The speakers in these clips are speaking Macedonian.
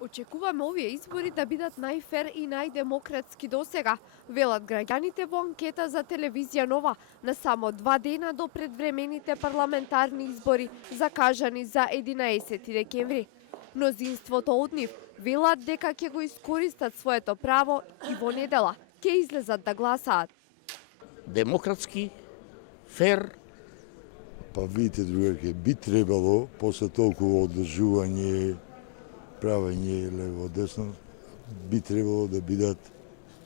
Очекуваме овие избори да бидат најфер и најдемократски досега, велат граѓаните во анкета за телевизија Нова на само 2 дена до предвремените парламентарни избори закажани за 11 декември. Мнозинството од нив велат дека ќе го искористат своето право и во недела ќе излезат да гласаат. Демократски, фер. Па видите, другарке, би требало, после толкова одлажување, правење лево десно, би требало да бидат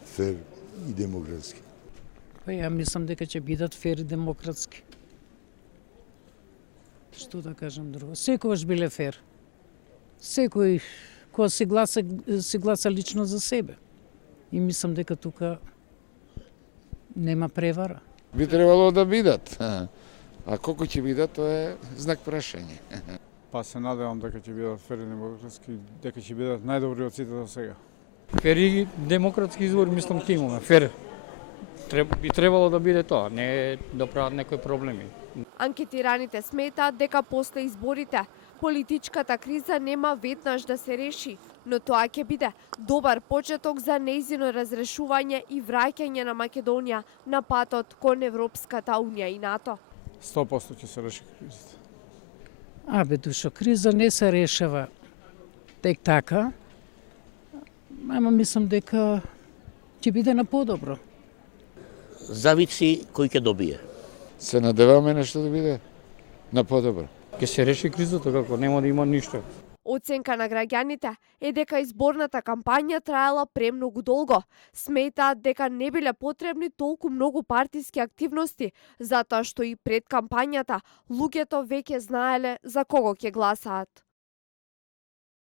фер и демократски. Па ја мислам дека ќе бидат фер и демократски. Што да кажам друго? Секогаш биле фер. Секој кој си гласа лично за себе. И мислам дека тука нема превара. Би требало да бидат. А колку ќе бидат, тоа е знак прашање. Па се надевам дека ќе бидат фер и демократски, дека ќе бидат најдобри од сите до сега. Фер и демократски избори мислам ќе имаме. Фер. Би требало да биде тоа, не да прават некои проблеми. Анкетираните сметаат дека после изборите политичката криза нема веднаш да се реши, но тоа ќе биде добар почеток за нејзино разрешување и враќање на Македонија на патот кон Европската унија и НАТО. 100% ќе се реши кризата. Абе, душо, криза не се решава тек така, ама мислам дека ќе биде на подобро. Зависи кој ќе добие. Се надеваме нешто да биде на подобро. Ќе се реши кризата како нема да има ништо. Оценка на граѓаните е дека изборната кампања траела премногу долго. Сметаат дека не биле потребни толку многу партиски активности, затоа што и пред кампањата луѓето веќе знаеле за кого ќе гласаат.